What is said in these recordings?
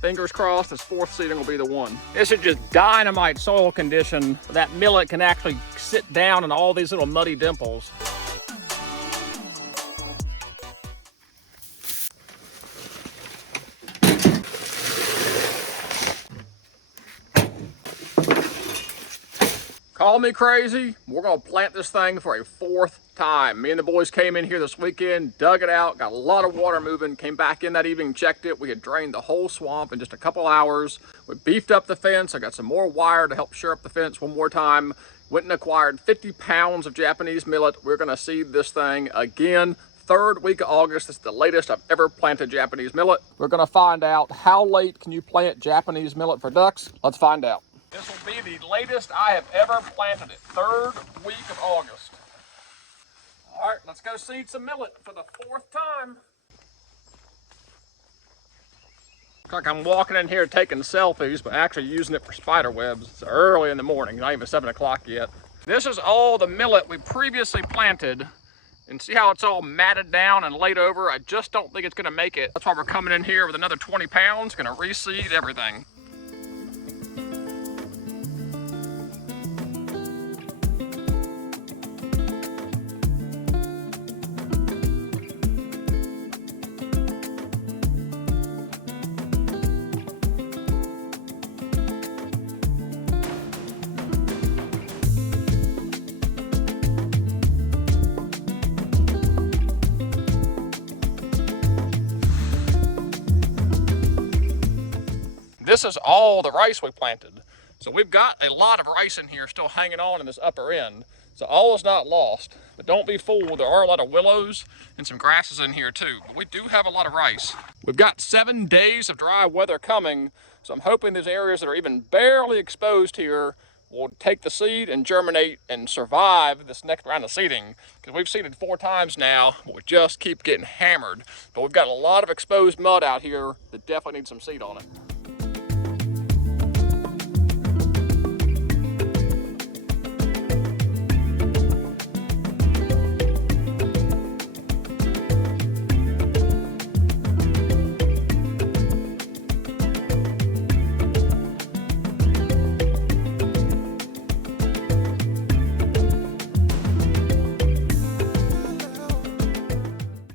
Fingers crossed this fourth seeding will be the one. This is just dynamite soil condition. That millet can actually sit down in all these little muddy dimples. Call me crazy, we're gonna plant this thing for a fourth time. Me and the boys came in here this weekend, dug it out, got a lot of water moving, came back in that evening, checked it. We had drained the whole swamp in just a couple hours. We beefed up the fence. I got some more wire to help shore up the fence one more time. Went and acquired 50 pounds of Japanese millet. We're gonna seed this thing again. Third week of August. This is the latest I've ever planted Japanese millet. We're gonna find out how late can you plant Japanese millet for ducks. Let's find out. This will be the latest I have ever planted it. Third week of August. All right, let's go seed some millet for the fourth time. Looks like I'm walking in here taking selfies, but actually using it for spider webs. It's early in the morning, not even 7 o'clock yet. This is all the millet we previously planted. And see how it's all matted down and laid over? I just don't think it's gonna make it. That's why we're coming in here with another 20 pounds, gonna reseed everything. This is all the rice we planted. So we've got a lot of rice in here still hanging on in this upper end. So all is not lost, but don't be fooled. There are a lot of willows and some grasses in here too, but we do have a lot of rice. We've got 7 days of dry weather coming. So I'm hoping these areas that are even barely exposed here will take the seed and germinate and survive this next round of seeding. Because we've seeded 4 times now, but we just keep getting hammered. But we've got a lot of exposed mud out here that definitely needs some seed on it.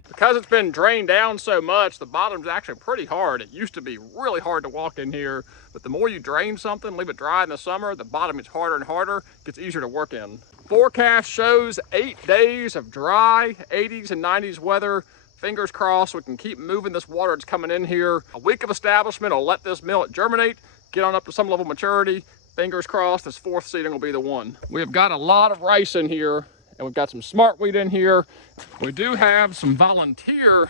Because it's been drained down so much, the bottom's actually pretty hard. It used to be really hard to walk in here, but the more you drain something, leave it dry in the summer, the bottom gets harder and harder, gets easier to work in. Forecast shows 8 days of dry, 80s and 90s weather. Fingers crossed we can keep moving this water that's coming in here. A week of establishment will let this millet germinate, get on up to some level of maturity. Fingers crossed this fourth seeding will be the one. We have got a lot of rice in here, and we've got some smart wheat in here. We do have some volunteer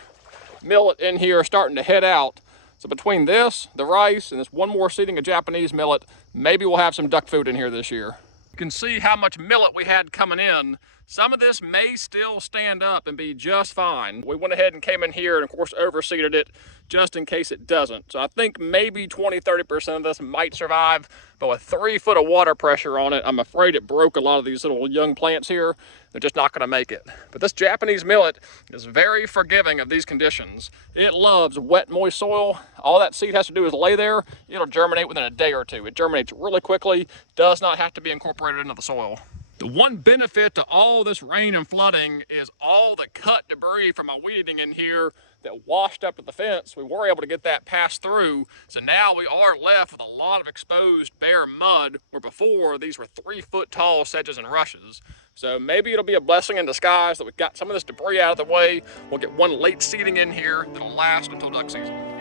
millet in here starting to head out. So between this, the rice, and this one more seeding of Japanese millet, maybe we'll have some duck food in here this year. You can see how much millet we had coming in. Some of this may still stand up and be just fine. We went ahead and came in here and of course overseeded it just in case it doesn't. So I think maybe 20–30% of this might survive, but with 3 foot of water pressure on it, I'm afraid it broke a lot of these little young plants here. They're just not gonna make it. But this Japanese millet is very forgiving of these conditions. It loves wet, moist soil. All that seed has to do is lay there. It'll germinate within a day or two. It germinates really quickly, does not have to be incorporated into the soil. The one benefit to all this rain and flooding is all the cut debris from my weed eating in here that washed up to the fence. We were able to get that passed through. So now we are left with a lot of exposed bare mud, where before these were 3 foot tall sedges and rushes. So maybe it'll be a blessing in disguise that we've got some of this debris out of the way. We'll get one late seeding in here that'll last until duck season.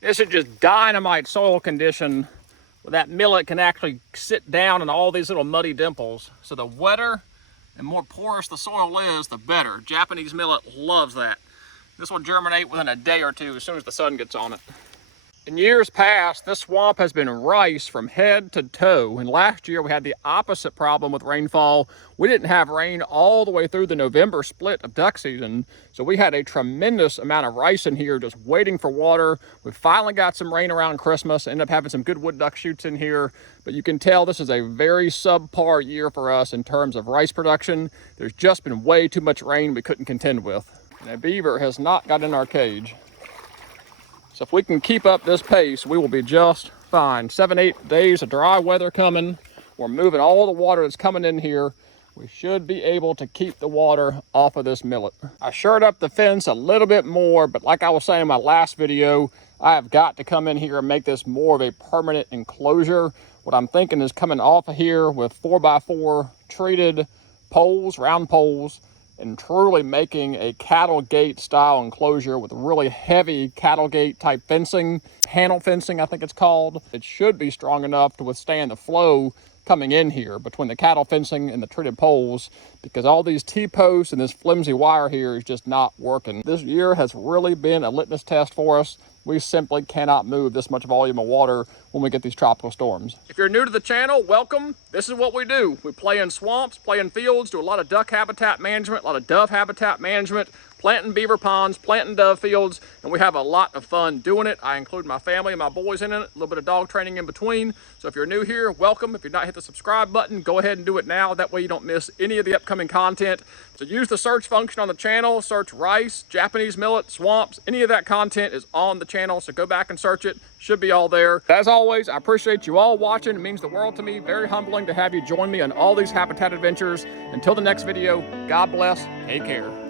This is just dynamite soil condition where that millet can actually sit down in all these little muddy dimples. So the wetter and more porous the soil is, the better. Japanese millet loves that. This will germinate within a day or two as soon as the sun gets on it. In years past, this swamp has been rice from head to toe, and last year we had the opposite problem with rainfall. We didn't have rain all the way through the November split of duck season, so we had a tremendous amount of rice in here just waiting for water. We finally got some rain around Christmas, ended up having some good wood duck shoots in here, but you can tell this is a very subpar year for us in terms of rice production. There's just been way too much rain we couldn't contend with. And a beaver has not got in our cage. So if we can keep up this pace, we will be just fine. 7-8 days of dry weather coming. We're moving all the water that's coming in here. We should be able to keep the water off of this millet. I shored up the fence a little bit more, but like I was saying in my last video, I have got to come in here and make this more of a permanent enclosure. What I'm thinking is coming off of here with 4x4 treated poles, round poles, and truly making a cattle gate style enclosure with really heavy cattle gate type fencing, panel fencing I think it's called. It should be strong enough to withstand the flow coming in here between the cattle fencing and the treated poles, because all these T-posts and this flimsy wire here is just not working. This year has really been a litmus test for us. We simply cannot move this much volume of water when we get these tropical storms. If you're new to the channel, welcome. This is what we do. We play in swamps, play in fields, do a lot of duck habitat management, a lot of dove habitat management, planting beaver ponds, planting dove fields, and we have a lot of fun doing it. I include my family and my boys in it, a little bit of dog training in between. So if you're new here, welcome. If you've not hit the subscribe button, go ahead and do it now. That way you don't miss any of the upcoming content. So use the search function on the channel, search rice, Japanese millet, swamps, any of that content is on the channel. So go back and search it, should be all there. As always, I appreciate you all watching. It means the world to me. Very humbling to have you join me on all these habitat adventures. Until the next video, God bless, take care.